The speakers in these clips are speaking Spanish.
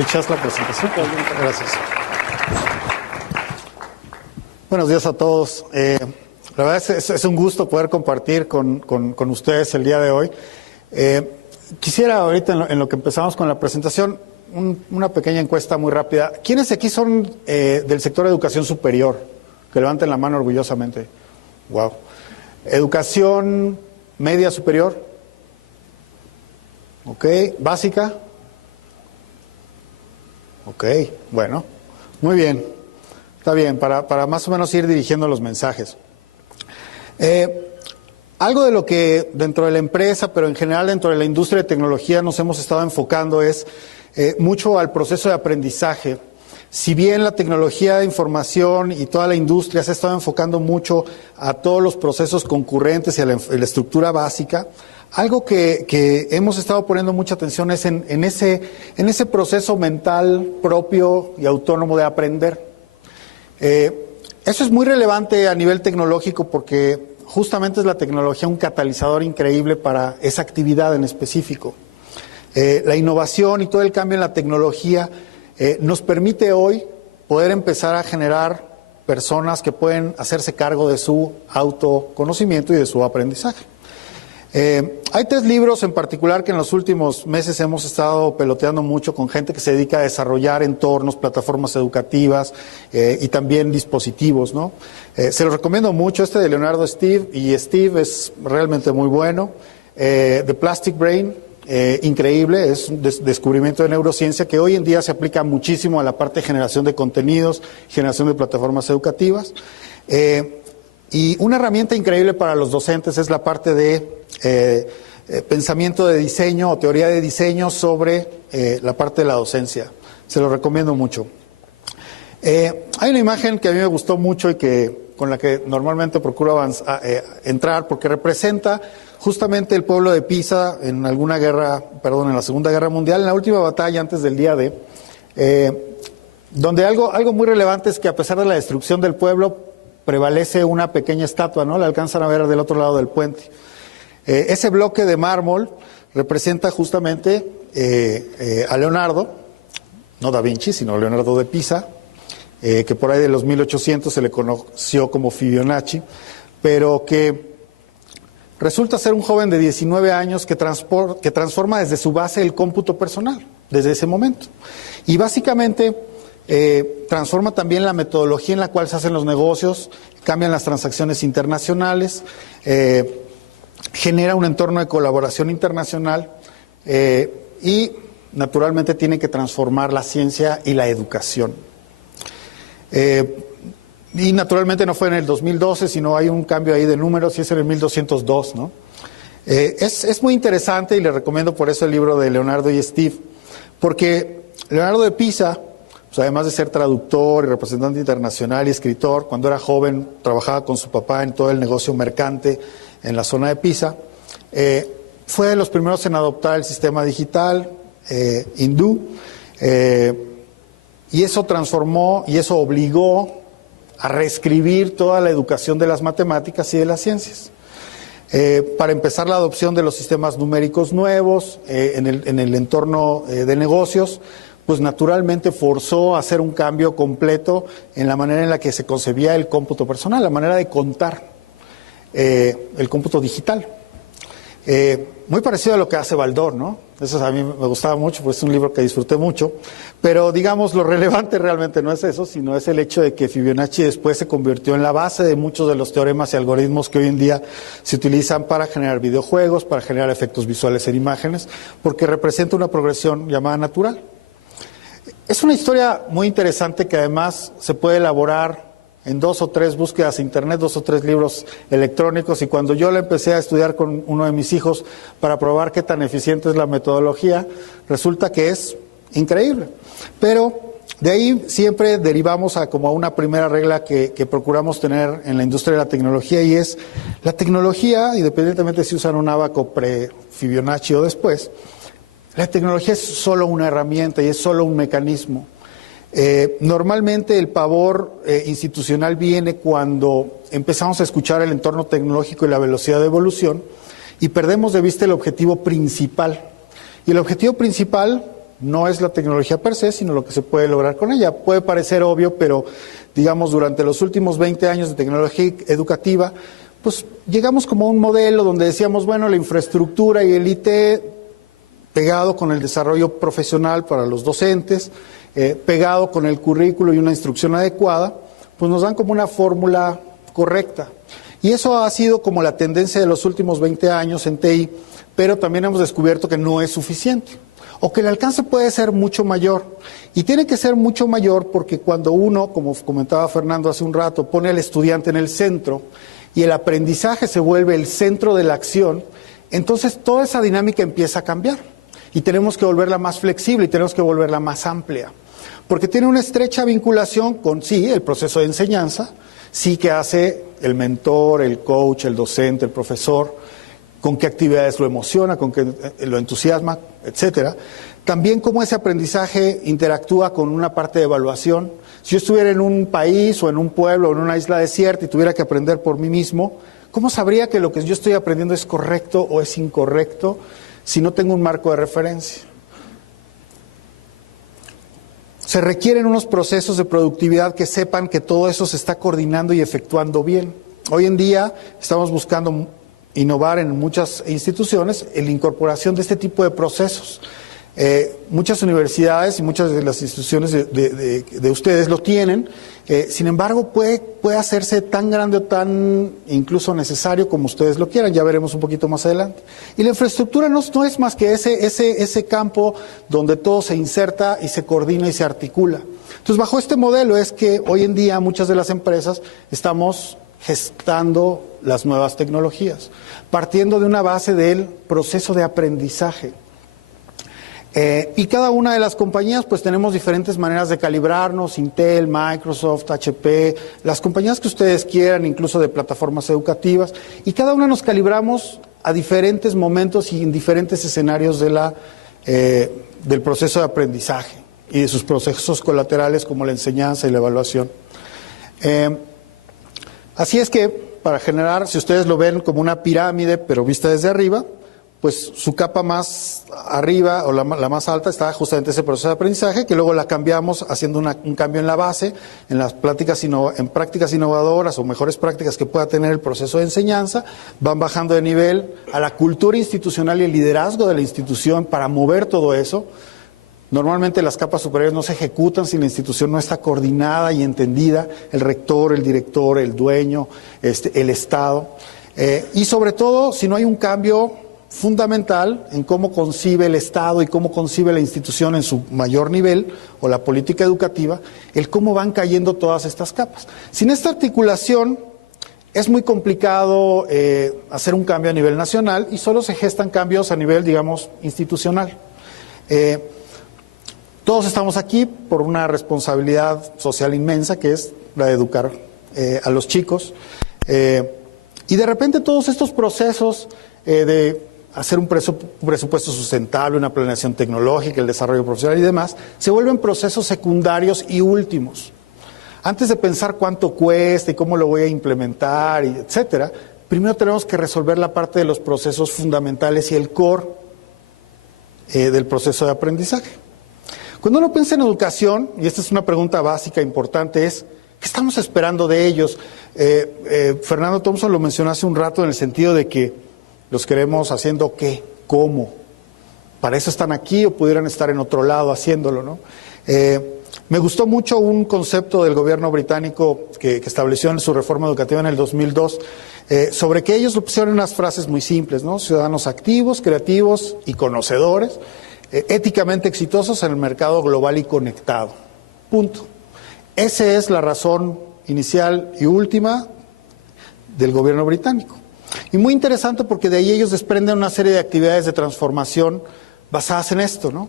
¿Escuchas la presentación? Gracias. Buenos días a todos. La verdad es un gusto poder compartir con ustedes el día de hoy. Quisiera ahorita, en lo que empezamos con la presentación, una pequeña encuesta muy rápida. ¿Quiénes aquí son del sector de educación superior? Que levanten la mano orgullosamente. Wow. ¿Educación media superior? Ok. ¿Básica? Ok, bueno. Muy bien. Está bien, para más o menos ir dirigiendo los mensajes. Algo de lo que dentro de la empresa, pero en general dentro de la industria de tecnología nos hemos estado enfocando es mucho al proceso de aprendizaje. Si bien la tecnología de información y toda la industria se ha estado enfocando mucho a todos los procesos concurrentes y a la estructura básica, algo que hemos estado poniendo mucha atención es en ese proceso mental propio y autónomo de aprender. Eso es muy relevante a nivel tecnológico porque justamente es la tecnología un catalizador increíble para esa actividad en específico. La innovación y todo el cambio en la tecnología nos permite hoy poder empezar a generar personas que pueden hacerse cargo de su autoconocimiento y de su aprendizaje. Hay 3 libros en particular que en los últimos meses hemos estado peloteando mucho con gente que se dedica a desarrollar entornos, plataformas educativas y también dispositivos, ¿no? Se los recomiendo mucho. Este de Leonardo y Steve es realmente muy bueno. The Plastic Brain, increíble, es un descubrimiento de neurociencia que hoy en día se aplica muchísimo a la parte de generación de contenidos, generación de plataformas educativas. Y una herramienta increíble para los docentes es la parte de pensamiento de diseño o teoría de diseño sobre la parte de la docencia. Se lo recomiendo mucho. Hay una imagen que a mí me gustó mucho y con la que normalmente procuro entrar porque representa justamente el pueblo de Pisa en en la Segunda Guerra Mundial, en la última batalla antes del día D, donde algo muy relevante es que a pesar de la destrucción del pueblo, prevalece una pequeña estatua, ¿no? La alcanzan a ver del otro lado del puente. Ese bloque de mármol representa justamente a Leonardo, no Da Vinci, sino Leonardo de Pisa, que por ahí de los 1800 se le conoció como Fibonacci, pero que resulta ser un joven de 19 años que transforma desde su base el cómputo personal, desde ese momento. Y básicamente transforma también la metodología en la cual se hacen los negocios, cambian las transacciones internacionales, genera un entorno de colaboración internacional y naturalmente tiene que transformar la ciencia y la educación. Y naturalmente no fue en el 2012, sino hay un cambio ahí de números y es en el 1202, ¿no? Es muy interesante y le recomiendo por eso el libro de Leonardo y Steve, porque Leonardo de Pisa, pues además de ser traductor y representante internacional y escritor, cuando era joven trabajaba con su papá en todo el negocio mercante en la zona de Pisa, fue de los primeros en adoptar el sistema digital hindú, y eso transformó y eso obligó a reescribir toda la educación de las matemáticas y de las ciencias. Para empezar, la adopción de los sistemas numéricos nuevos en el entorno de negocios, pues naturalmente forzó a hacer un cambio completo en la manera en la que se concebía el cómputo personal, la manera de contar el cómputo digital. Muy parecido a lo que hace Baldor, ¿no? Eso a mí me gustaba mucho, pues es un libro que disfruté mucho, pero digamos lo relevante realmente no es eso, sino es el hecho de que Fibonacci después se convirtió en la base de muchos de los teoremas y algoritmos que hoy en día se utilizan para generar videojuegos, para generar efectos visuales en imágenes, porque representa una progresión llamada natural. Es una historia muy interesante que además se puede elaborar en 2 o 3 búsquedas en internet, 2 o 3 libros electrónicos, y cuando yo la empecé a estudiar con uno de mis hijos para probar qué tan eficiente es la metodología, resulta que es increíble. Pero de ahí siempre derivamos a una primera regla que procuramos tener en la industria de la tecnología, y es la tecnología, independientemente si usan un ábaco pre-Fibonacci o después, la tecnología es solo una herramienta y es solo un mecanismo. Normalmente el pavor institucional viene cuando empezamos a escuchar el entorno tecnológico y la velocidad de evolución y perdemos de vista el objetivo principal. Y el objetivo principal No es la tecnología per se, sino lo que se puede lograr con ella. Puede parecer obvio, pero digamos, durante los últimos 20 años de tecnología educativa, pues llegamos como a un modelo donde decíamos, bueno, la infraestructura y el IT pegado con el desarrollo profesional para los docentes, pegado con el currículo y una instrucción adecuada, pues nos dan como una fórmula correcta. Y eso ha sido como la tendencia de los últimos 20 años en TI, pero también hemos descubierto que no es suficiente, o que el alcance puede ser mucho mayor. Y tiene que ser mucho mayor porque cuando uno, como comentaba Fernando hace un rato, pone al estudiante en el centro y el aprendizaje se vuelve el centro de la acción, entonces toda esa dinámica empieza a cambiar. Y tenemos que volverla más flexible y tenemos que volverla más amplia. Porque tiene una estrecha vinculación con, sí, el proceso de enseñanza, sí que hace el mentor, el coach, el docente, el profesor, con qué actividades lo emociona, con qué lo entusiasma, etcétera. También cómo ese aprendizaje interactúa con una parte de evaluación. Si yo estuviera en un país o en un pueblo o en una isla desierta y tuviera que aprender por mí mismo, ¿cómo sabría que lo que yo estoy aprendiendo es correcto o es incorrecto si no tengo un marco de referencia? Se requieren unos procesos de productividad que sepan que todo eso se está coordinando y efectuando bien. Hoy en día estamos buscando innovar en muchas instituciones en la incorporación de este tipo de procesos. Muchas universidades y muchas de las instituciones de ustedes lo tienen, sin embargo puede hacerse tan grande o tan incluso necesario como ustedes lo quieran, ya veremos un poquito más adelante. Y la infraestructura no es más que ese campo donde todo se inserta y se coordina y se articula. Entonces, bajo este modelo es que hoy en día muchas de las empresas estamos gestando las nuevas tecnologías, partiendo de una base del proceso de aprendizaje. Y cada una de las compañías pues tenemos diferentes maneras de calibrarnos, Intel, Microsoft, HP, las compañías que ustedes quieran, incluso de plataformas educativas, y cada una nos calibramos a diferentes momentos y en diferentes escenarios del proceso de aprendizaje y de sus procesos colaterales como la enseñanza y la evaluación. Así es que para generar, si ustedes lo ven como una pirámide pero vista desde arriba, pues su capa más arriba o la más alta está justamente ese proceso de aprendizaje, que luego la cambiamos haciendo un cambio en la base, en las prácticas innovadoras o mejores prácticas que pueda tener el proceso de enseñanza, van bajando de nivel a la cultura institucional y el liderazgo de la institución para mover todo eso. Normalmente las capas superiores no se ejecutan si la institución no está coordinada y entendida, el rector, el director, el dueño, el Estado, y sobre todo si no hay un cambio fundamental en cómo concibe el Estado y cómo concibe la institución en su mayor nivel, o la política educativa, el cómo van cayendo todas estas capas. Sin esta articulación es muy complicado hacer un cambio a nivel nacional y solo se gestan cambios a nivel, digamos, institucional. Todos estamos aquí por una responsabilidad social inmensa, que es la de educar a los chicos, y de repente todos estos procesos de hacer un presupuesto sustentable, una planeación tecnológica, el desarrollo profesional y demás, se vuelven procesos secundarios y últimos. Antes de pensar cuánto cuesta y cómo lo voy a implementar, etcétera, primero tenemos que resolver la parte de los procesos fundamentales y el core del proceso de aprendizaje. Cuando uno piensa en educación, y esta es una pregunta básica, importante, es ¿qué estamos esperando de ellos? Fernando Thompson lo mencionó hace un rato en el sentido de que los queremos haciendo ¿qué? ¿Cómo? Para eso están aquí o pudieran estar en otro lado haciéndolo, ¿no? Me gustó mucho un concepto del gobierno británico que estableció en su reforma educativa en el 2002, sobre que ellos lo pusieron en unas frases muy simples, ¿no? Ciudadanos activos, creativos y conocedores, éticamente exitosos en el mercado global y conectado. Punto. Esa es la razón inicial y última del gobierno británico. Y muy interesante porque de ahí ellos desprenden una serie de actividades de transformación basadas en esto, ¿no?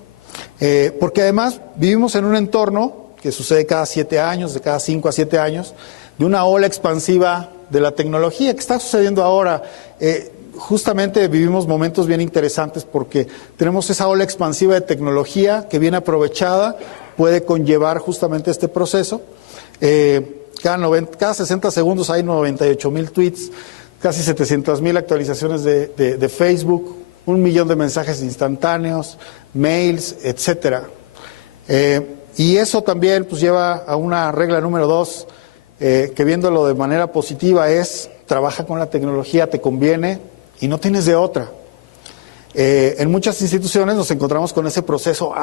Porque además vivimos en un entorno que sucede cada 7 años, de cada 5 a 7 años, de una ola expansiva de la tecnología que está sucediendo ahora. Justamente vivimos momentos bien interesantes porque tenemos esa ola expansiva de tecnología que bien aprovechada puede conllevar justamente este proceso. Cada 60 segundos hay 98,000 tweets, casi 700,000 actualizaciones de Facebook, 1 millón de mensajes instantáneos, mails, etcétera. Y eso también pues lleva a una regla número 2, que viéndolo de manera positiva es, trabaja con la tecnología, te conviene y no tienes de otra. En muchas instituciones nos encontramos con ese proceso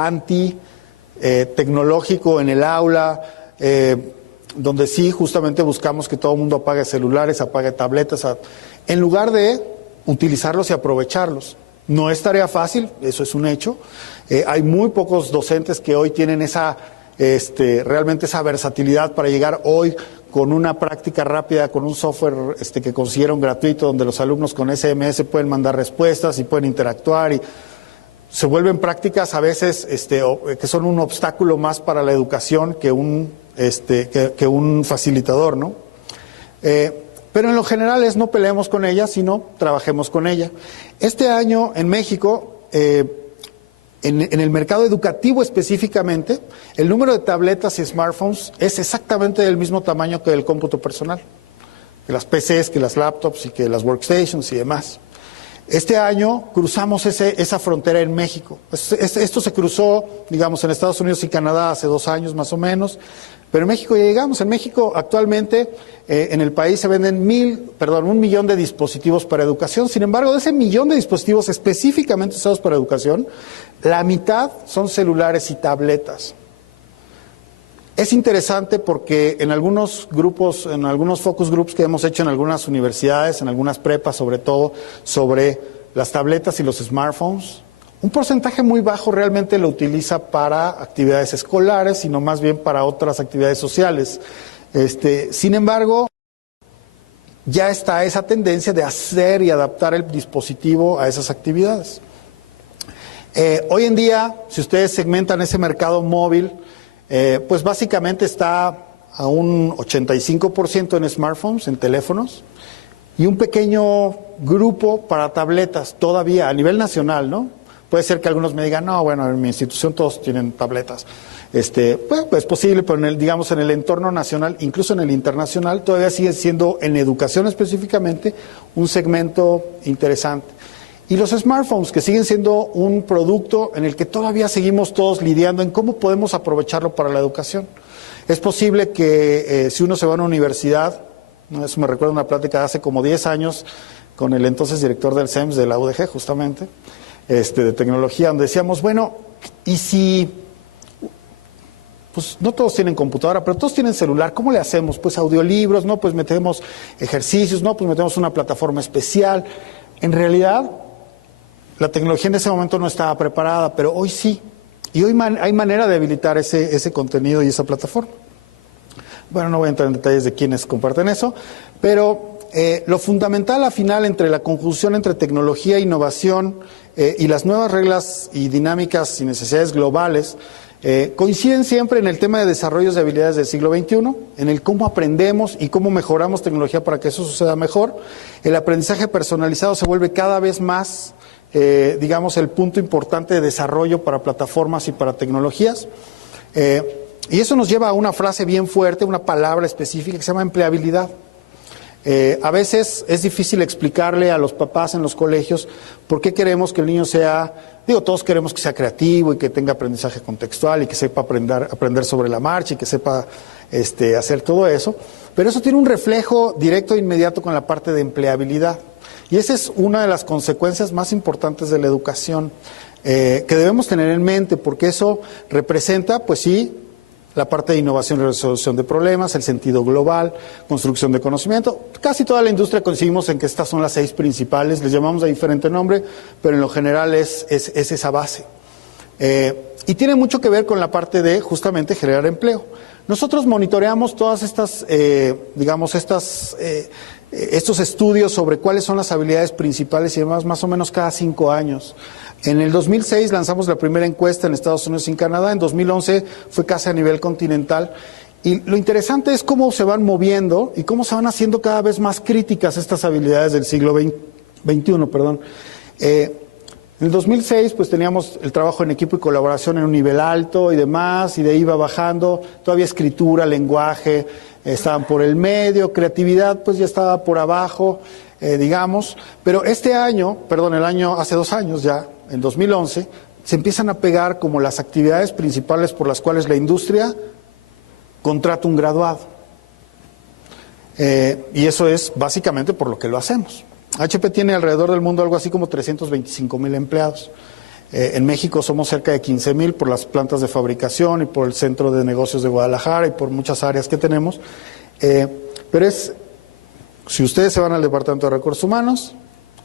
tecnológico en el aula, donde sí justamente buscamos que todo el mundo apague celulares, apague tabletas, en lugar de utilizarlos y aprovecharlos. No es tarea fácil, eso es un hecho. Hay muy pocos docentes que hoy tienen realmente esa versatilidad para llegar hoy con una práctica rápida, con un software que consiguieron gratuito, donde los alumnos con SMS pueden mandar respuestas y pueden interactuar, y se vuelven prácticas a veces que son un obstáculo más para la educación que un facilitador, ¿no? Pero en lo general no peleemos con ella, sino trabajemos con ella. Este año en México, en el mercado educativo específicamente, el número de tabletas y smartphones es exactamente del mismo tamaño que el cómputo personal, que las PCs, que las laptops y que las workstations y demás. Este año cruzamos esa frontera en México. Esto se cruzó, digamos, en Estados Unidos y Canadá hace 2 años más o menos, pero en México ya llegamos. En México actualmente en el país se venden 1 millón de dispositivos para educación. Sin embargo, de ese 1 millón de dispositivos específicamente usados para educación, la mitad son celulares y tabletas. Es interesante porque en algunos grupos, en algunos focus groups que hemos hecho en algunas universidades, en algunas prepas sobre todo, sobre las tabletas y los smartphones, un porcentaje muy bajo realmente lo utiliza para actividades escolares, sino más bien para otras actividades sociales. Sin embargo, ya está esa tendencia de hacer y adaptar el dispositivo a esas actividades. Hoy en día, si ustedes segmentan ese mercado móvil, pues básicamente está a un 85% en smartphones, en teléfonos, y un pequeño grupo para tabletas, todavía a nivel nacional, ¿no? Puede ser que algunos me digan, no, bueno, en mi institución todos tienen tabletas. Pues es posible, pero digamos en el entorno nacional, incluso en el internacional, todavía sigue siendo, en educación específicamente, un segmento interesante. Y los smartphones, que siguen siendo un producto en el que todavía seguimos todos lidiando en cómo podemos aprovecharlo para la educación. Es posible que si uno se va a una universidad, eso me recuerda una plática de hace como 10 años con el entonces director del CEMS de la UDG, justamente, de tecnología, donde decíamos, bueno, ¿y si pues no todos tienen computadora, pero todos tienen celular? ¿Cómo le hacemos? Pues audiolibros, ¿no? Pues metemos ejercicios, ¿no? Pues metemos una plataforma especial. En realidad, la tecnología en ese momento no estaba preparada, pero hoy sí. Y hoy hay manera de habilitar ese contenido y esa plataforma. Bueno, no voy a entrar en detalles de quiénes comparten eso, pero lo fundamental al final entre la conjunción entre tecnología e innovación y las nuevas reglas y dinámicas y necesidades globales coinciden siempre en el tema de desarrollos de habilidades del siglo XXI, en el cómo aprendemos y cómo mejoramos tecnología para que eso suceda mejor. El aprendizaje personalizado se vuelve cada vez más digamos, el punto importante de desarrollo para plataformas y para tecnologías. Y eso nos lleva a una frase bien fuerte, una palabra específica que se llama empleabilidad. A veces es difícil explicarle a los papás en los colegios por qué queremos que el niño sea, todos queremos que sea creativo y que tenga aprendizaje contextual y que sepa aprender sobre la marcha y que sepa hacer todo eso, pero eso tiene un reflejo directo e inmediato con la parte de empleabilidad. Y esa es una de las consecuencias más importantes de la educación que debemos tener en mente, porque eso representa, pues sí, la parte de innovación y resolución de problemas, el sentido global, construcción de conocimiento. Casi toda la industria coincidimos en que estas son las 6 principales, les llamamos de diferente nombre, pero en lo general es esa base. Y tiene mucho que ver con la parte de justamente generar empleo. Nosotros monitoreamos todas estas, estos estudios sobre cuáles son las habilidades principales y demás, más o menos cada 5 años. En el 2006 lanzamos la primera encuesta en Estados Unidos y en Canadá, en 2011 fue casi a nivel continental. Y lo interesante es cómo se van moviendo y cómo se van haciendo cada vez más críticas estas habilidades del siglo XXI. En el 2006 pues teníamos el trabajo en equipo y colaboración en un nivel alto y demás, y de ahí iba bajando, todavía escritura, lenguaje, estaban por el medio, creatividad pues ya estaba por abajo, digamos, pero este año, perdón, hace 2 años ya, en 2011, se empiezan a pegar como las actividades principales por las cuales la industria contrata un graduado. Y eso es básicamente por lo que lo hacemos. HP tiene alrededor del mundo algo así como 325,000 empleados. En México somos cerca de 15,000 por las plantas de fabricación y por el centro de negocios de Guadalajara y por muchas áreas que tenemos. Pero si ustedes se van al Departamento de Recursos Humanos,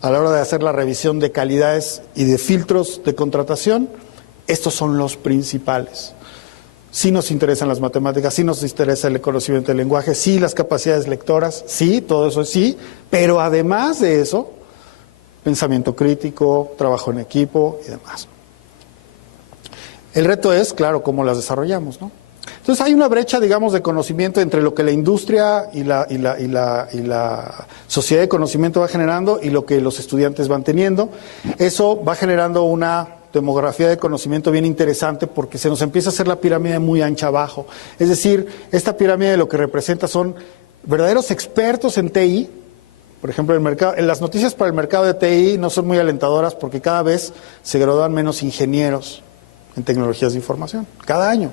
a la hora de hacer la revisión de calidades y de filtros de contratación, estos son los principales. Sí nos interesan las matemáticas, sí nos interesa el conocimiento del lenguaje, sí las capacidades lectoras, sí, todo eso sí, pero además de eso, pensamiento crítico, trabajo en equipo y demás. El reto es, claro, cómo las desarrollamos, ¿no? Entonces hay una brecha, digamos, de conocimiento entre lo que la industria y la sociedad de conocimiento va generando y lo que los estudiantes van teniendo. Eso va generando una demografía de conocimiento bien interesante porque se nos empieza a hacer la pirámide muy ancha abajo. Es decir, esta pirámide lo que representa son verdaderos expertos en TI. Por ejemplo, las noticias para el mercado de TI no son muy alentadoras porque cada vez se gradúan menos ingenieros en tecnologías de información, cada año.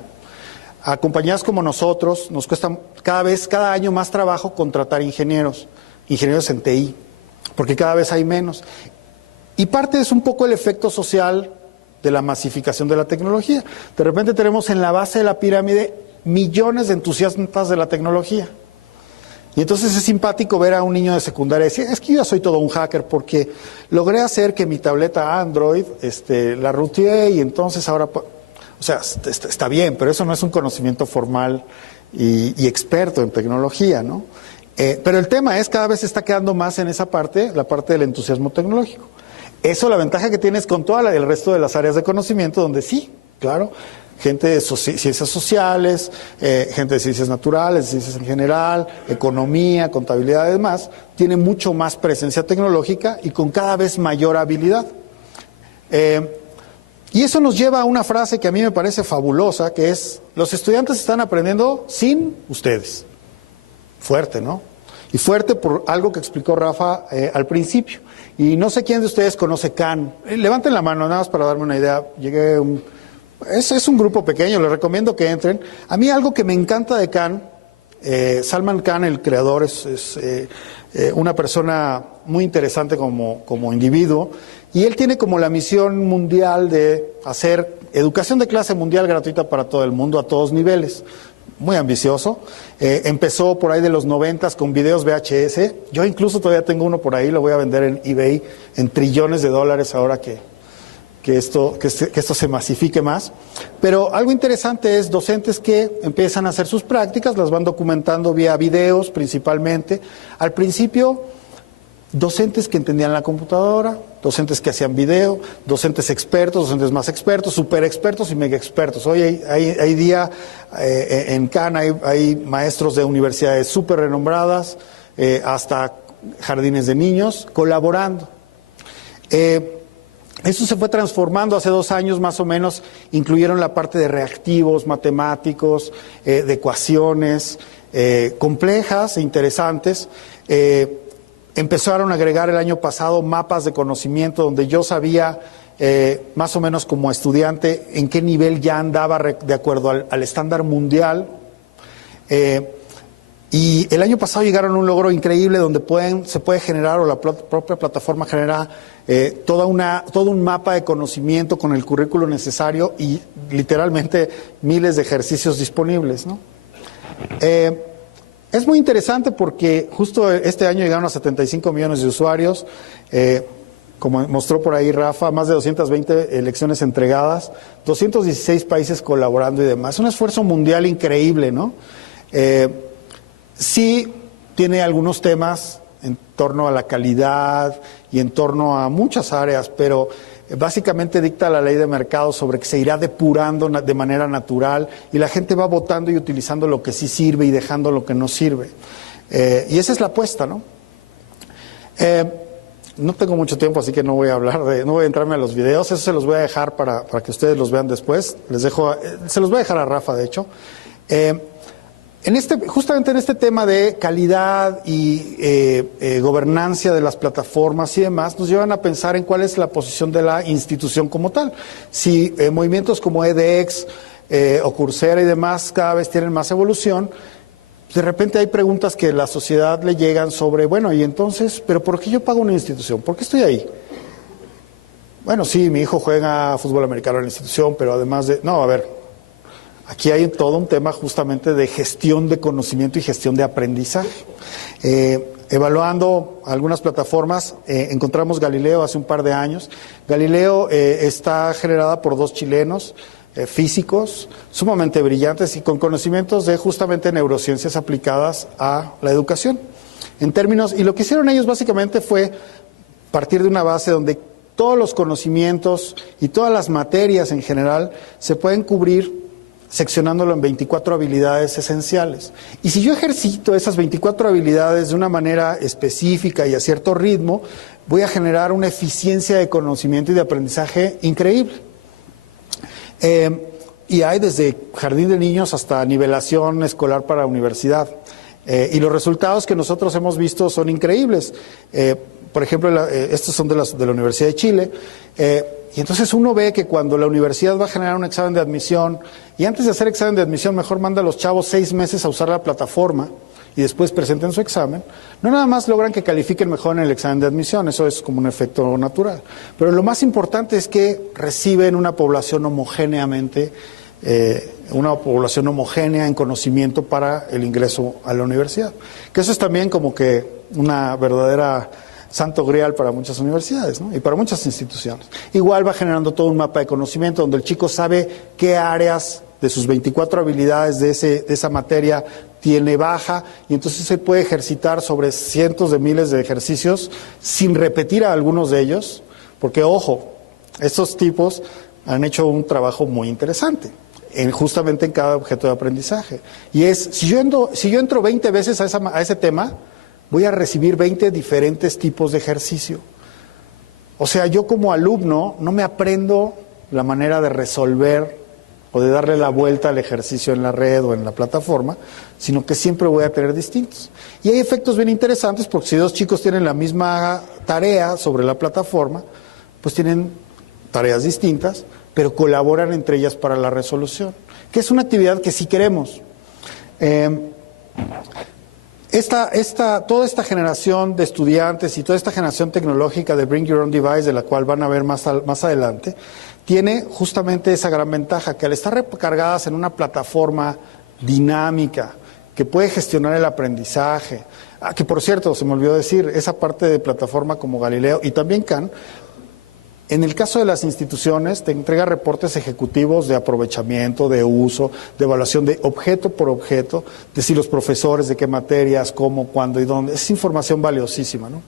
A compañías como nosotros nos cuesta cada año más trabajo contratar ingenieros en TI, porque cada vez hay menos. Y parte es un poco el efecto social de la masificación de la tecnología. De repente tenemos en la base de la pirámide millones de entusiastas de la tecnología. Y entonces es simpático ver a un niño de secundaria decir, es que yo ya soy todo un hacker porque logré hacer que mi tableta Android la ruteé y entonces ahora... O sea, está bien, pero eso no es un conocimiento formal y experto en tecnología, ¿no? Pero el tema es, cada vez se está quedando más en esa parte, la parte del entusiasmo tecnológico. Eso, la ventaja que tienes con toda el resto de las áreas de conocimiento, donde sí, claro, gente de ciencias sociales, gente de ciencias naturales, ciencias en general, economía, contabilidad y demás, tiene mucho más presencia tecnológica y con cada vez mayor habilidad. Y eso nos lleva a una frase que a mí me parece fabulosa, que es, los estudiantes están aprendiendo sin ustedes. Fuerte, ¿no? Y fuerte por algo que explicó Rafa al principio. Y no sé quién de ustedes conoce Khan. Levanten la mano, nada más para darme una idea. Es un grupo pequeño, les recomiendo que entren. A mí algo que me encanta de Khan, Salman Khan, el creador, es una persona muy interesante como individuo. Y él tiene como la misión mundial de hacer educación de clase mundial gratuita para todo el mundo, a todos niveles. Muy ambicioso. Empezó por ahí de los 90s con videos VHS. Yo incluso todavía tengo uno por ahí, lo voy a vender en eBay en trillones de dólares ahora que esto se masifique más. Pero algo interesante es docentes que empiezan a hacer sus prácticas, las van documentando vía videos principalmente. Al principio, docentes que entendían la computadora, docentes que hacían video, docentes expertos, docentes más expertos, super expertos y mega expertos. Hoy hay día en Khan hay maestros de universidades súper renombradas, hasta jardines de niños, colaborando. Eso se fue transformando hace 2 años más o menos, incluyeron la parte de reactivos matemáticos, de ecuaciones complejas e interesantes. Empezaron a agregar el año pasado mapas de conocimiento donde yo sabía más o menos como estudiante en qué nivel ya andaba de acuerdo al estándar mundial. Y el año pasado llegaron a un logro increíble donde se puede generar, o la propia plataforma genera todo un mapa de conocimiento con el currículo necesario y literalmente miles de ejercicios disponibles, ¿no? Es muy interesante porque justo este año llegaron a 75 millones de usuarios, como mostró por ahí Rafa, más de 220 elecciones entregadas, 216 países colaborando y demás. Un esfuerzo mundial increíble, ¿no? Sí tiene algunos temas en torno a la calidad y en torno a muchas áreas, pero básicamente dicta la ley de mercado sobre que se irá depurando de manera natural y la gente va votando y utilizando lo que sí sirve y dejando lo que no sirve. Y esa es la apuesta, ¿no? No tengo mucho tiempo, así que no voy a entrarme a los videos. Eso se los voy a dejar para que ustedes los vean después. Se los voy a dejar a Rafa, de hecho. Justamente en este tema de calidad y gobernancia de las plataformas y demás, nos llevan a pensar en cuál es la posición de la institución como tal. Si movimientos como edX o Coursera y demás cada vez tienen más evolución, de repente hay preguntas que la sociedad le llegan sobre, bueno, y entonces, ¿pero por qué yo pago una institución? ¿Por qué estoy ahí? Bueno, sí, mi hijo juega fútbol americano en la institución, pero además de... No, a ver, aquí hay todo un tema justamente de gestión de conocimiento y gestión de aprendizaje. Evaluando algunas plataformas, encontramos Galileo hace un par de años. Galileo está generada por 2 chilenos, físicos, sumamente brillantes y con conocimientos de justamente neurociencias aplicadas a la educación. En términos, y lo que hicieron ellos básicamente fue partir de una base donde todos los conocimientos y todas las materias en general se pueden cubrir seccionándolo en 24 habilidades esenciales. Y si yo ejercito esas 24 habilidades de una manera específica y a cierto ritmo, voy a generar una eficiencia de conocimiento y de aprendizaje increíble. Y hay desde jardín de niños hasta nivelación escolar para universidad. Y los resultados que nosotros hemos visto son increíbles. Por ejemplo, estos son de la Universidad de Chile. Y entonces uno ve que cuando la universidad va a generar un examen de admisión, y antes de hacer examen de admisión, mejor manda a los chavos 6 meses a usar la plataforma y después presenten su examen, no nada más logran que califiquen mejor en el examen de admisión, eso es como un efecto natural. Pero lo más importante es que reciben una población homogéneamente, una población homogénea en conocimiento para el ingreso a la universidad. Que eso es también como que una verdadera santo grial para muchas universidades, ¿no? Y para muchas instituciones. Igual va generando todo un mapa de conocimiento donde el chico sabe qué áreas de sus 24 habilidades de esa materia tiene baja, y entonces se puede ejercitar sobre cientos de miles de ejercicios sin repetir a algunos de ellos, porque ojo, estos tipos han hecho un trabajo muy interesante justamente en cada objeto de aprendizaje. Y es, si yo entro 20 veces a ese tema, voy a recibir 20 diferentes tipos de ejercicio. O sea, yo como alumno no me aprendo la manera de resolver o de darle la vuelta al ejercicio en la red o en la plataforma, sino que siempre voy a tener distintos. Y hay efectos bien interesantes porque si 2 chicos tienen la misma tarea sobre la plataforma, pues tienen tareas distintas, pero colaboran entre ellas para la resolución, que es una actividad que sí queremos. Toda esta generación de estudiantes y toda esta generación tecnológica de Bring Your Own Device, de la cual van a ver más adelante, tiene justamente esa gran ventaja, que al estar recargadas en una plataforma dinámica, que puede gestionar el aprendizaje, que por cierto, se me olvidó decir, esa parte de plataforma como Galileo y también Khan, en el caso de las instituciones, te entrega reportes ejecutivos de aprovechamiento, de uso, de evaluación de objeto por objeto, de si los profesores, de qué materias, cómo, cuándo y dónde. Es información valiosísima, ¿no?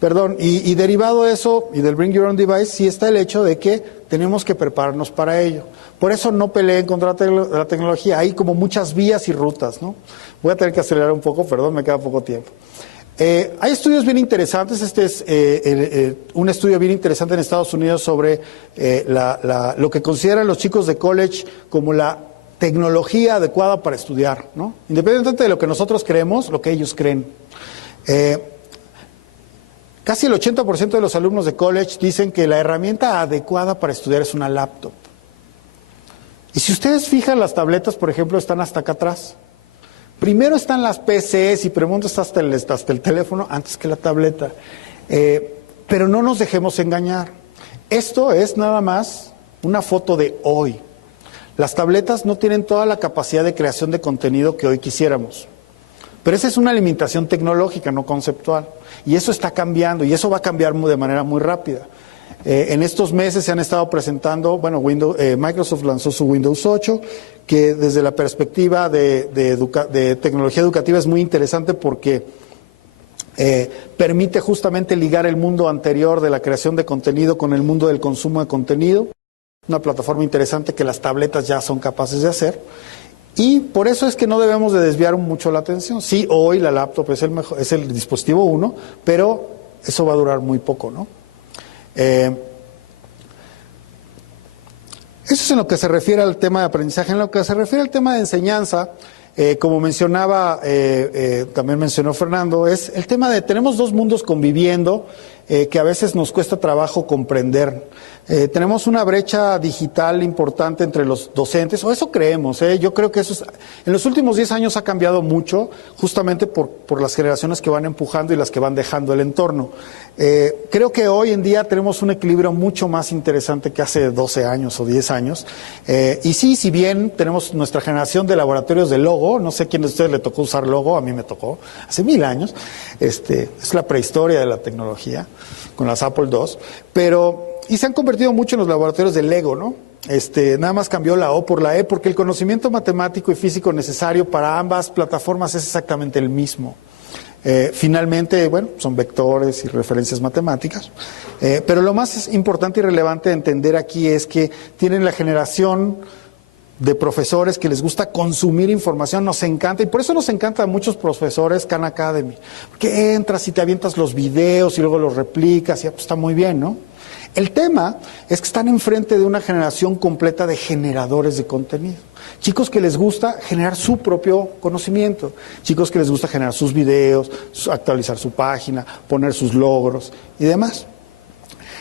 Perdón, y derivado de eso y del Bring Your Own Device, sí está el hecho de que tenemos que prepararnos para ello. Por eso no peleen contra la tecnología, hay como muchas vías y rutas, ¿no? Voy a tener que acelerar un poco, perdón, me queda poco tiempo. Hay estudios bien interesantes, este es un estudio bien interesante en Estados Unidos sobre lo que consideran los chicos de college como la tecnología adecuada para estudiar, ¿no? Independientemente de lo que nosotros creemos, lo que ellos creen. Casi el 80% de los alumnos de college dicen que la herramienta adecuada para estudiar es una laptop. Y si ustedes fijan, las tabletas, por ejemplo, están hasta acá atrás. Primero están las PCs y preguntas hasta el teléfono antes que la tableta. Pero no nos dejemos engañar. Esto es nada más una foto de hoy. Las tabletas no tienen toda la capacidad de creación de contenido que hoy quisiéramos. Pero esa es una limitación tecnológica, no conceptual. Y eso está cambiando, y eso va a cambiar de manera muy rápida. En estos meses se han estado presentando, bueno, Microsoft lanzó su Windows 8, que desde la perspectiva de tecnología educativa es muy interesante porque permite justamente ligar el mundo anterior de la creación de contenido con el mundo del consumo de contenido. Una plataforma interesante que las tabletas ya son capaces de hacer. Y por eso es que no debemos de desviar mucho la atención. Sí, hoy la laptop es el dispositivo 1, pero eso va a durar muy poco, ¿no? Eso es en lo que se refiere al tema de aprendizaje. En lo que se refiere al tema de enseñanza, Como mencionaba, también mencionó Fernando, es el tema de tenemos dos mundos conviviendo que a veces nos cuesta trabajo comprender. Tenemos una brecha digital importante entre los docentes, o eso creemos. Yo creo que en los últimos 10 años ha cambiado mucho, justamente por las generaciones que van empujando y las que van dejando el entorno. Creo que hoy en día tenemos un equilibrio mucho más interesante que hace 12 años o 10 años. Y sí, si bien tenemos nuestra generación de laboratorios de logo, no sé quién de ustedes le tocó usar logo, a mí me tocó, hace 1000 años, es la prehistoria de la tecnología, con las Apple II, y se han convertido mucho en los laboratorios de Lego, ¿no? Nada más cambió la O por la E, porque el conocimiento matemático y físico necesario para ambas plataformas es exactamente el mismo. Finalmente, bueno, son vectores y referencias matemáticas, pero lo más importante y relevante de entender aquí es que tienen la generación de profesores que les gusta consumir información, nos encanta, y por eso nos encanta a muchos profesores Khan Academy, porque entras y te avientas los videos y luego los replicas, y pues está muy bien, ¿no? El tema es que están enfrente de una generación completa de generadores de contenido. Chicos que les gusta generar su propio conocimiento, chicos que les gusta generar sus videos, actualizar su página, poner sus logros y demás.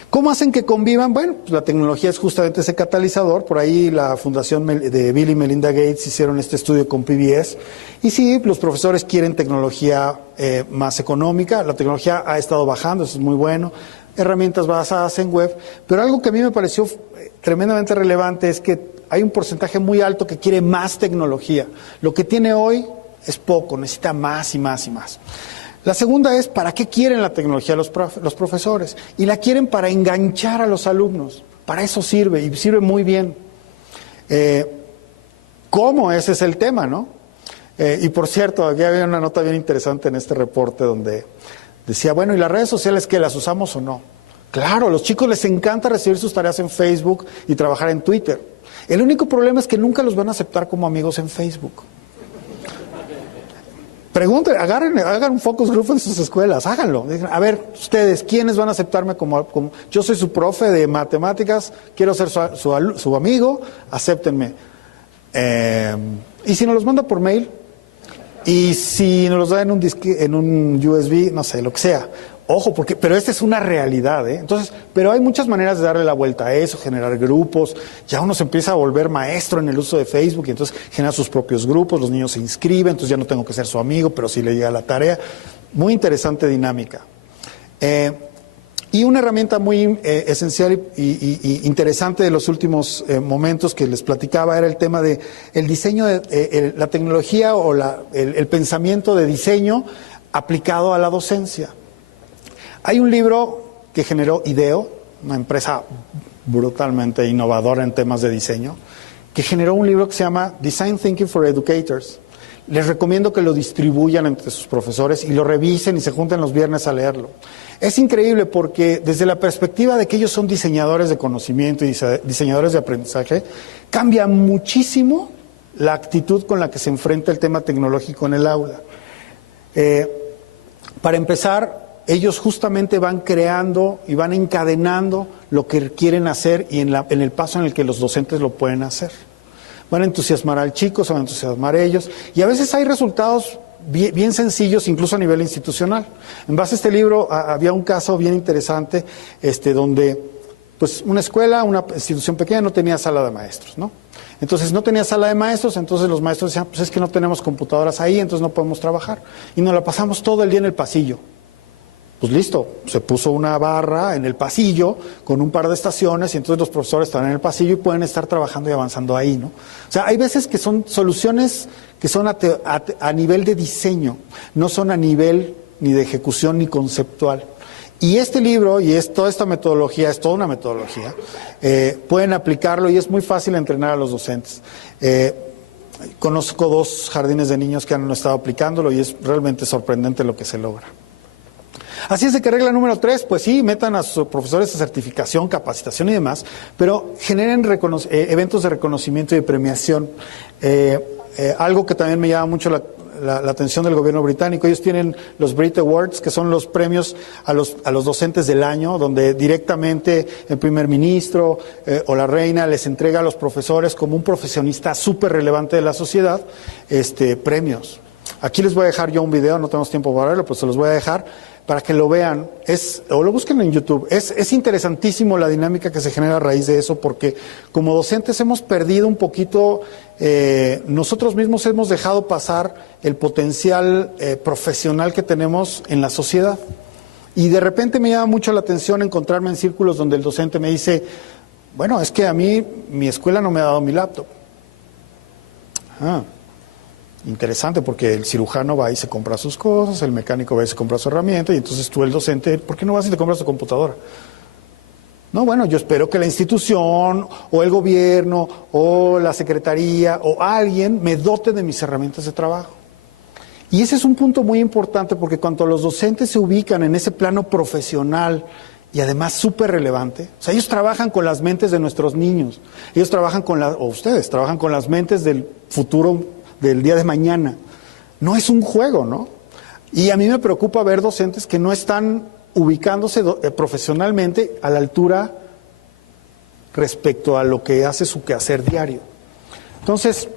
¿Cómo hacen que convivan? Bueno, pues la tecnología es justamente ese catalizador. Por ahí la fundación de Bill y Melinda Gates hicieron este estudio con PBS. Y sí, los profesores quieren tecnología más económica. La tecnología ha estado bajando, eso es muy bueno. Herramientas basadas en web. Pero algo que a mí me pareció tremendamente relevante es que hay un porcentaje muy alto que quiere más tecnología. Lo que tiene hoy es poco, necesita más y más y más. La segunda es, ¿para qué quieren la tecnología los profesores? Y la quieren para enganchar a los alumnos. Para eso sirve, y sirve muy bien. ¿Cómo? Ese es el tema, ¿no? Y por cierto, aquí había una nota bien interesante en este reporte donde decía, bueno, ¿y las redes sociales qué, las usamos o no? Claro, a los chicos les encanta recibir sus tareas en Facebook y trabajar en Twitter. El único problema es que nunca los van a aceptar como amigos en Facebook. Pregunten, hagan un focus group en sus escuelas, háganlo. A ver, ustedes, ¿quiénes van a aceptarme como yo soy su profe de matemáticas, quiero ser su amigo, acéptenme? ¿Y si nos los manda por mail? ¿Y si nos los da en un USB, no sé, lo que sea? Ojo, pero esta es una realidad, ¿eh? Entonces, pero hay muchas maneras de darle la vuelta a eso, generar grupos. Ya uno se empieza a volver maestro en el uso de Facebook y entonces genera sus propios grupos, los niños se inscriben, entonces ya no tengo que ser su amigo, pero sí le llega la tarea. Muy interesante dinámica. Y una herramienta muy esencial y interesante de los últimos momentos que les platicaba era el tema de el diseño, la tecnología o el pensamiento de diseño aplicado a la docencia. Hay un libro que generó IDEO, una empresa brutalmente innovadora en temas de diseño, que generó un libro que se llama Design Thinking for Educators. Les recomiendo que lo distribuyan entre sus profesores y lo revisen y se junten los viernes a leerlo. Es increíble porque desde la perspectiva de que ellos son diseñadores de conocimiento y diseñadores de aprendizaje, cambia muchísimo la actitud con la que se enfrenta el tema tecnológico en el aula. Para empezar, ellos justamente van creando y van encadenando lo que quieren hacer y en el paso en el que los docentes lo pueden hacer. Van a entusiasmar al chico, se van a entusiasmar ellos, y a veces hay resultados bien sencillos, incluso a nivel institucional. En base a este libro había un caso bien interesante, donde pues una escuela, una institución pequeña no tenía sala de maestros, ¿no? Entonces no tenía sala de maestros, entonces los maestros decían, pues es que no tenemos computadoras ahí, entonces no podemos trabajar. Y nos la pasamos todo el día en el pasillo. Pues listo, se puso una barra en el pasillo con un par de estaciones y entonces los profesores están en el pasillo y pueden estar trabajando y avanzando ahí, ¿no? O sea, hay veces que son soluciones que son a nivel de diseño, no son a nivel ni de ejecución ni conceptual. Y este libro y toda esta metodología, es toda una metodología, pueden aplicarlo y es muy fácil entrenar a los docentes. Conozco 2 jardines de niños que han estado aplicándolo y es realmente sorprendente lo que se logra. Así es de que regla número 3, pues sí, metan a sus profesores a certificación, capacitación y demás, pero generen eventos de reconocimiento y de premiación. Algo que también me llama mucho la atención del gobierno británico. Ellos tienen los Brit Awards, que son los premios a los docentes del año, donde directamente el primer ministro o la reina les entrega a los profesores, como un profesionista súper relevante de la sociedad, premios. Aquí les voy a dejar yo un video, no tenemos tiempo para verlo, pero se los voy a dejar para que lo vean, o lo busquen en YouTube. Es interesantísimo la dinámica que se genera a raíz de eso, porque como docentes hemos perdido un poquito, nosotros mismos hemos dejado pasar el potencial profesional que tenemos en la sociedad. Y de repente me llama mucho la atención encontrarme en círculos donde el docente me dice, bueno, es que a mí mi escuela no me ha dado mi laptop. Interesante, porque el cirujano va y se compra sus cosas, el mecánico va y se compra su herramienta, y entonces tú, el docente, ¿por qué no vas y te compras tu computadora? No, bueno, yo espero que la institución, o el gobierno, o la secretaría, o alguien me dote de mis herramientas de trabajo. Y ese es un punto muy importante, porque cuando los docentes se ubican en ese plano profesional, y además súper relevante, o sea, ellos trabajan con las mentes de nuestros niños, ellos trabajan o ustedes trabajan con las mentes del futuro, del día de mañana. No es un juego, ¿no? Y a mí me preocupa ver docentes que no están ubicándose profesionalmente a la altura respecto a lo que hace su quehacer diario. Entonces,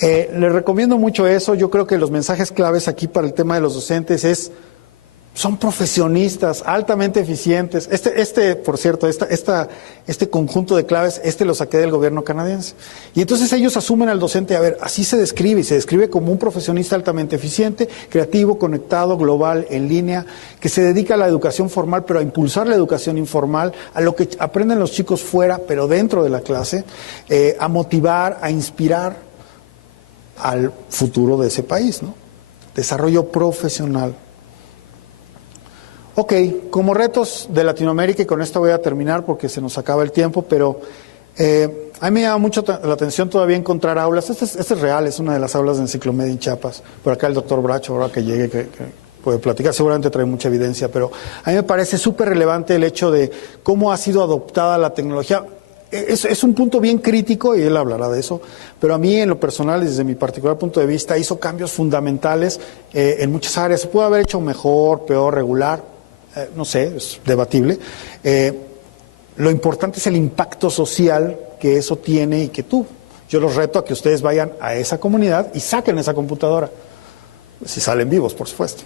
les recomiendo mucho eso. Yo creo que los mensajes claves aquí para el tema de los docentes son profesionistas, altamente eficientes. Por cierto, este conjunto de claves, lo saqué del gobierno canadiense. Y entonces ellos asumen al docente, a ver, así se describe, y se describe como un profesionista altamente eficiente, creativo, conectado, global, en línea, que se dedica a la educación formal, pero a impulsar la educación informal, a lo que aprenden los chicos fuera, pero dentro de la clase, a motivar, a inspirar al futuro de ese país, ¿no? Desarrollo profesional. Ok, como retos de Latinoamérica, y con esto voy a terminar porque se nos acaba el tiempo, pero a mí me llama mucho la atención todavía encontrar aulas. Este es real, es una de las aulas de Enciclomedia en Chiapas. Por acá el doctor Bracho, ahora que llegue, que puede platicar, seguramente trae mucha evidencia, pero a mí me parece súper relevante el hecho de cómo ha sido adoptada la tecnología. Es un punto bien crítico, y él hablará de eso, pero a mí en lo personal, desde mi particular punto de vista, hizo cambios fundamentales en muchas áreas. Se puede haber hecho mejor, peor, regular. No sé, es debatible. Lo importante es el impacto social que eso tiene y que tuvo. Yo los reto a que ustedes vayan a esa comunidad y saquen esa computadora, si salen vivos, por supuesto.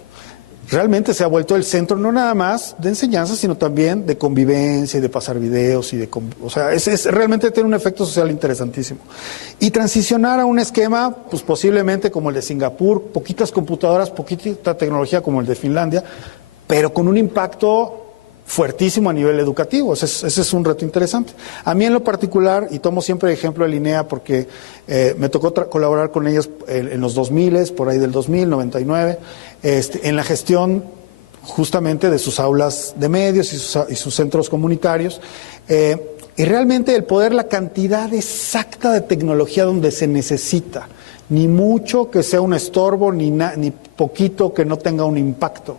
Realmente se ha vuelto el centro no nada más de enseñanza, sino también de convivencia y de pasar videos y o sea, es realmente tiene un efecto social interesantísimo. Y transicionar a un esquema, pues posiblemente como el de Singapur, poquitas computadoras, poquita tecnología como el de Finlandia, pero con un impacto fuertísimo a nivel educativo. Ese es un reto interesante. A mí en lo particular, y tomo siempre de ejemplo a Linea porque me tocó colaborar con ellos en los 2000, por ahí del 2000, 99, en la gestión justamente de sus aulas de medios y sus centros comunitarios. Y realmente el poder, la cantidad exacta de tecnología donde se necesita, ni mucho que sea un estorbo, ni poquito que no tenga un impacto.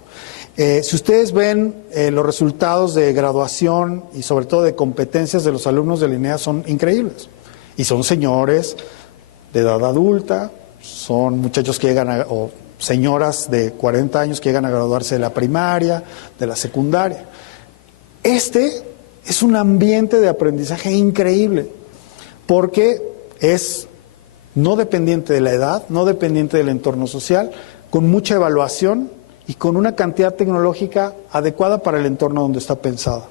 Si ustedes ven los resultados de graduación y sobre todo de competencias de los alumnos de Linea, son increíbles. Y son señores de edad adulta, son muchachos que llegan o señoras de 40 años que llegan a graduarse de la primaria, de la secundaria. Es un ambiente de aprendizaje increíble, porque es no dependiente de la edad, no dependiente del entorno social, con mucha evaluación y con una cantidad tecnológica adecuada para el entorno donde está pensada.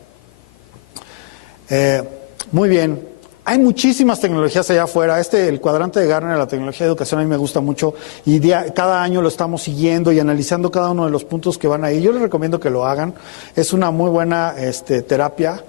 Muy bien, hay muchísimas tecnologías allá afuera. El cuadrante de Gartner de la tecnología de educación a mí me gusta mucho, y cada año lo estamos siguiendo y analizando cada uno de los puntos que van ahí. Yo les recomiendo que lo hagan, es una muy buena terapia.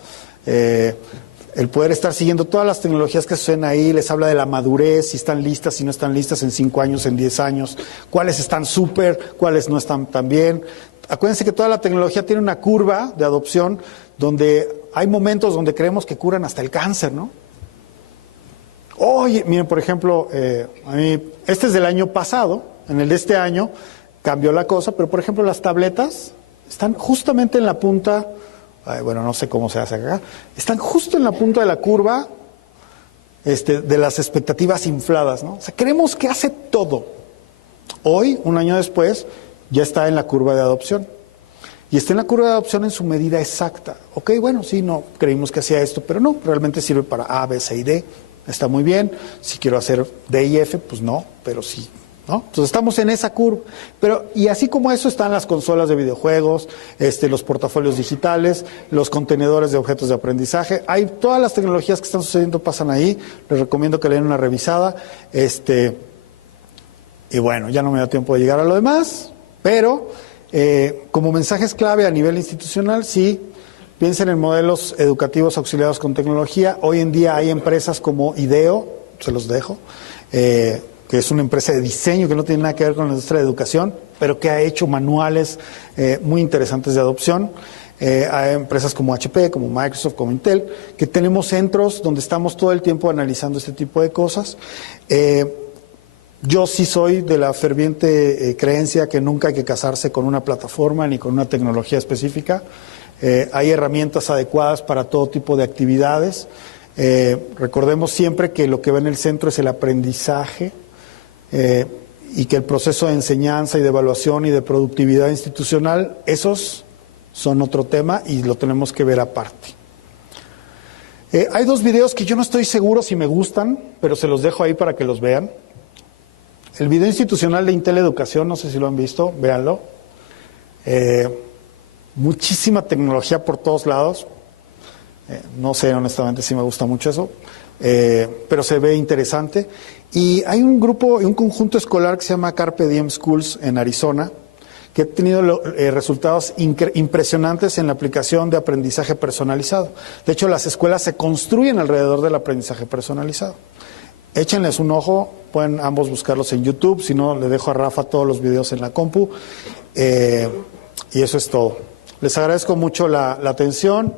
El poder estar siguiendo todas las tecnologías que suceden ahí, les habla de la madurez, si están listas, si no están listas en 5 años, en 10 años, cuáles están súper, cuáles no están tan bien. Acuérdense que toda la tecnología tiene una curva de adopción donde hay momentos donde creemos que curan hasta el cáncer, ¿no? Oye, miren, por ejemplo, a mí, este es del año pasado, en el de este año cambió la cosa, pero por ejemplo las tabletas están justamente en la punta. Bueno, no sé cómo se hace acá. Están justo en la punta de la curva de las expectativas infladas, ¿no? O sea, creemos que hace todo. Hoy, un año después, ya está en la curva de adopción. Y está en la curva de adopción en su medida exacta. Ok, bueno, sí, no, creímos que hacía esto, pero no, realmente sirve para A, B, C y D. Está muy bien. Si quiero hacer D y F, pues no, pero sí, ¿no? Entonces estamos en esa curva. Pero, y así como eso están las consolas de videojuegos, los portafolios digitales, los contenedores de objetos de aprendizaje. Hay todas las tecnologías que están sucediendo, pasan ahí. Les recomiendo que le den una revisada. Y bueno, ya no me da tiempo de llegar a lo demás, pero como mensajes clave a nivel institucional, sí, piensen en modelos educativos auxiliados con tecnología. Hoy en día hay empresas como IDEO, se los dejo, que es una empresa de diseño que no tiene nada que ver con la industria de educación, pero que ha hecho manuales muy interesantes de adopción. Hay empresas como HP, como Microsoft, como Intel, que tenemos centros donde estamos todo el tiempo analizando este tipo de cosas. Yo sí soy de la ferviente creencia que nunca hay que casarse con una plataforma ni con una tecnología específica. Hay herramientas adecuadas para todo tipo de actividades. Recordemos siempre que lo que va en el centro es el aprendizaje y que el proceso de enseñanza y de evaluación y de productividad institucional, esos son otro tema y lo tenemos que ver aparte. Hay dos videos que yo no estoy seguro si me gustan, pero se los dejo ahí para que los vean. El video institucional de Intel Educación, no sé si lo han visto, véanlo. Muchísima tecnología por todos lados. No sé honestamente si me gusta mucho eso, pero se ve interesante. Y hay un grupo, un conjunto escolar que se llama Carpe Diem Schools en Arizona, que ha tenido resultados impresionantes en la aplicación de aprendizaje personalizado. De hecho, las escuelas se construyen alrededor del aprendizaje personalizado. Échenles un ojo, pueden ambos buscarlos en YouTube, si no le dejo a Rafa todos los videos en la compu, y eso es todo. Les agradezco mucho la atención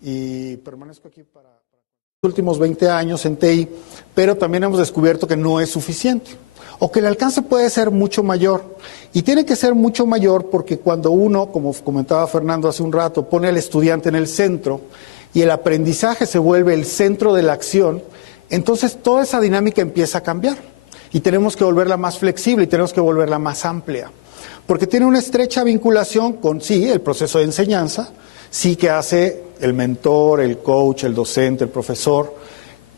y permanezco aquí para los últimos 20 años en TI, pero también hemos descubierto que no es suficiente, o que el alcance puede ser mucho mayor, y tiene que ser mucho mayor porque cuando uno, como comentaba Fernando hace un rato, pone al estudiante en el centro, y el aprendizaje se vuelve el centro de la acción, entonces toda esa dinámica empieza a cambiar y tenemos que volverla más flexible y tenemos que volverla más amplia, porque tiene una estrecha vinculación con, sí, el proceso de enseñanza, sí que hace el mentor, el coach, el docente, el profesor,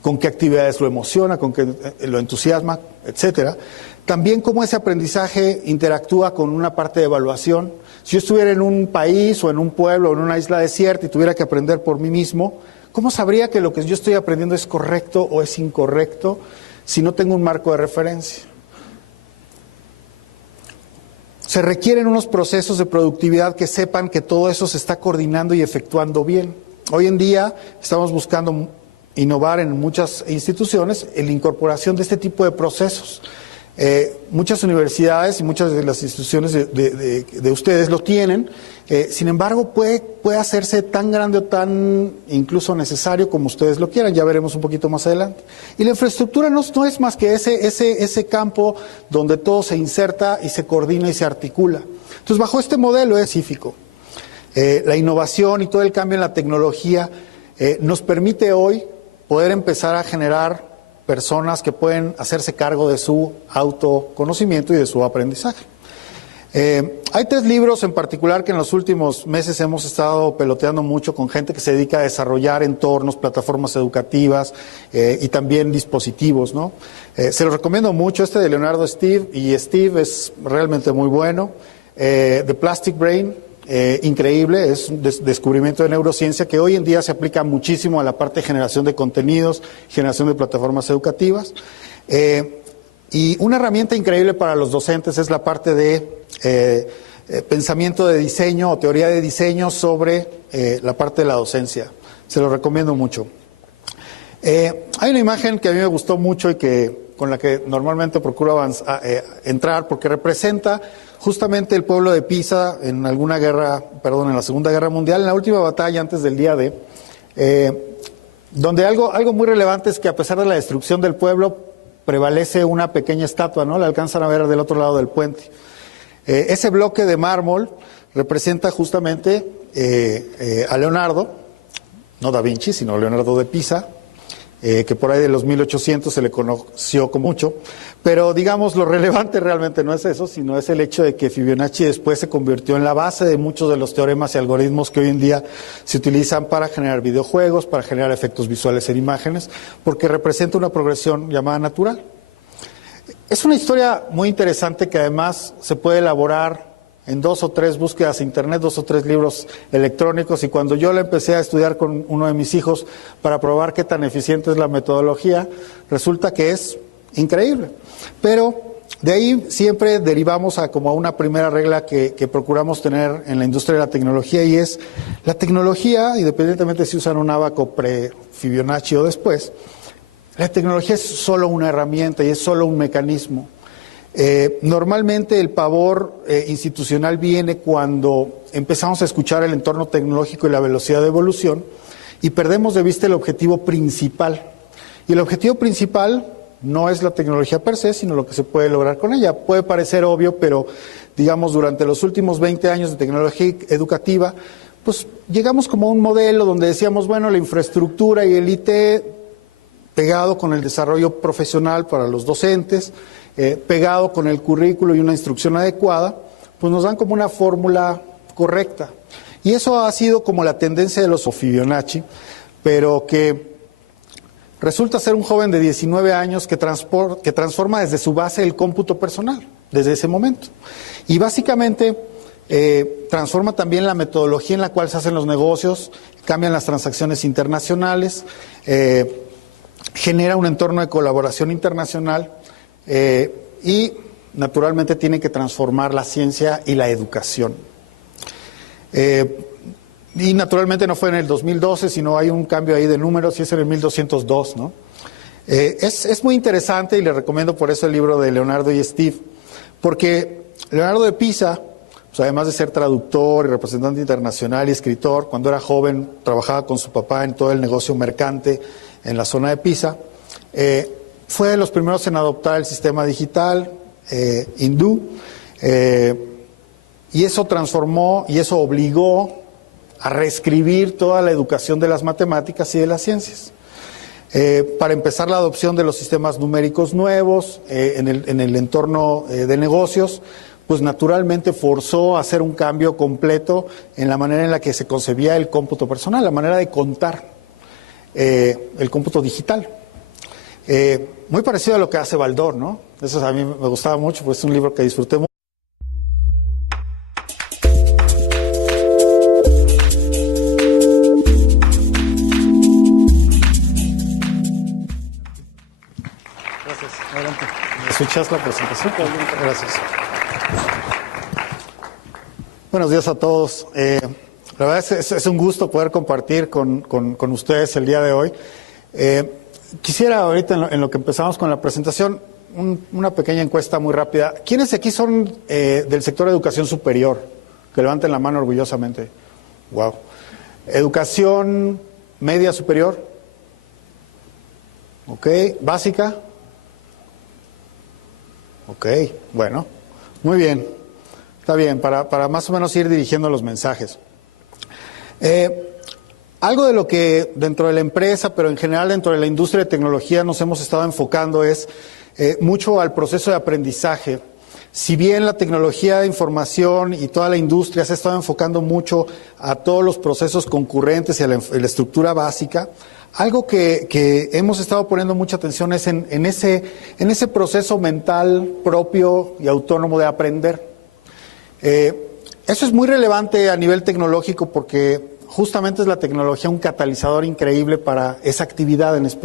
con qué actividades lo emociona, con qué lo entusiasma, etcétera. También cómo ese aprendizaje interactúa con una parte de evaluación. Si yo estuviera en un país o en un pueblo o en una isla desierta y tuviera que aprender por mí mismo, ¿cómo sabría que lo que yo estoy aprendiendo es correcto o es incorrecto si no tengo un marco de referencia? Se requieren unos procesos de productividad que sepan que todo eso se está coordinando y efectuando bien. Hoy en día estamos buscando innovar en muchas instituciones en la incorporación de este tipo de procesos. Muchas universidades y muchas de las instituciones de ustedes lo tienen, sin embargo puede hacerse tan grande o tan incluso necesario como ustedes lo quieran, ya veremos un poquito más adelante. Y la infraestructura no es más que ese campo donde todo se inserta y se coordina y se articula. Entonces, bajo este modelo específico, la innovación y todo el cambio en la tecnología nos permite hoy poder empezar a generar personas que pueden hacerse cargo de su autoconocimiento y de su aprendizaje. Hay 3 libros en particular que en los últimos meses hemos estado peloteando mucho con gente que se dedica a desarrollar entornos, plataformas educativas y también dispositivos, ¿no? Se los recomiendo mucho, este de Leonardo Steve, y Steve es realmente muy bueno. The Plastic Brain, increíble, es un descubrimiento de neurociencia que hoy en día se aplica muchísimo a la parte de generación de contenidos, generación de plataformas educativas. Y una herramienta increíble para los docentes es la parte de pensamiento de diseño o teoría de diseño sobre la parte de la docencia. Se lo recomiendo mucho. Hay una imagen que a mí me gustó mucho y con la que normalmente procuro entrar porque representa justamente el pueblo de Pisa en la Segunda Guerra Mundial, en la última batalla antes del día D, donde algo muy relevante es que a pesar de la destrucción del pueblo, prevalece una pequeña estatua, ¿no? La alcanzan a ver del otro lado del puente. Ese bloque de mármol representa justamente a Leonardo, no Da Vinci, sino Leonardo de Pisa, que por ahí de los 1800 se le conoció como mucho, pero digamos lo relevante realmente no es eso, sino es el hecho de que Fibonacci después se convirtió en la base de muchos de los teoremas y algoritmos que hoy en día se utilizan para generar videojuegos, para generar efectos visuales en imágenes, porque representa una progresión llamada natural. Es una historia muy interesante que además se puede elaborar en 2 o 3 búsquedas en internet, 2 o 3 libros electrónicos, y cuando yo la empecé a estudiar con uno de mis hijos para probar qué tan eficiente es la metodología, resulta que es increíble. Pero de ahí siempre derivamos a como a una primera regla que procuramos tener en la industria de la tecnología, y es la tecnología, independientemente si usan un Abaco pre-Fibonacci o después, la tecnología es solo una herramienta y es solo un mecanismo. Normalmente el pavor institucional viene cuando empezamos a escuchar el entorno tecnológico y la velocidad de evolución y perdemos de vista el objetivo principal. Y el objetivo principal no es la tecnología per se, sino lo que se puede lograr con ella. Puede parecer obvio, pero digamos durante los últimos 20 años de tecnología educativa, pues llegamos como a un modelo donde decíamos, bueno, la infraestructura y el IT pegado con el desarrollo profesional para los docentes, pegado con el currículo y una instrucción adecuada, pues nos dan como una fórmula correcta. Y eso ha sido como la tendencia de los Fibonacci, pero que resulta ser un joven de 19 años que transforma desde su base el cómputo personal, desde ese momento. Y básicamente transforma también la metodología en la cual se hacen los negocios, cambian las transacciones internacionales, genera un entorno de colaboración internacional, y naturalmente tiene que transformar la ciencia y la educación. Y naturalmente no fue en el 2012, sino hay un cambio ahí de números y es en el 1202, ¿no? Es muy interesante y le recomiendo por eso el libro de Leonardo y Steve, porque Leonardo de Pisa, pues además de ser traductor y representante internacional y escritor, cuando era joven trabajaba con su papá en todo el negocio mercante en la zona de Pisa, fue de los primeros en adoptar el sistema digital hindú, y eso transformó y eso obligó a reescribir toda la educación de las matemáticas y de las ciencias. Para empezar, la adopción de los sistemas numéricos nuevos en el entorno de negocios, pues naturalmente forzó a hacer un cambio completo en la manera en la que se concebía el cómputo personal, la manera de contar el cómputo digital. Muy parecido a lo que hace Baldor, ¿no? Eso a mí me gustaba mucho, pues es un libro que disfruté mucho. Gracias. Adelante. ¿Escuchas la presentación? Gracias. Buenos días a todos. La verdad es un gusto poder compartir con ustedes el día de hoy. Quisiera ahorita en lo que empezamos con la presentación, una pequeña encuesta muy rápida. ¿Quiénes aquí son del sector de educación superior? Que levanten la mano orgullosamente. Wow. ¿Educación media superior? Ok. ¿Básica? Ok, bueno. Muy bien. Está bien, para más o menos ir dirigiendo los mensajes. Algo de lo que dentro de la empresa, pero en general dentro de la industria de tecnología nos hemos estado enfocando es mucho al proceso de aprendizaje. Si bien la tecnología de información y toda la industria se ha estado enfocando mucho a todos los procesos concurrentes y a la estructura básica, algo que hemos estado poniendo mucha atención es en ese proceso mental propio y autónomo de aprender. Eso es muy relevante a nivel tecnológico porque justamente es la tecnología un catalizador increíble para esa actividad en específico.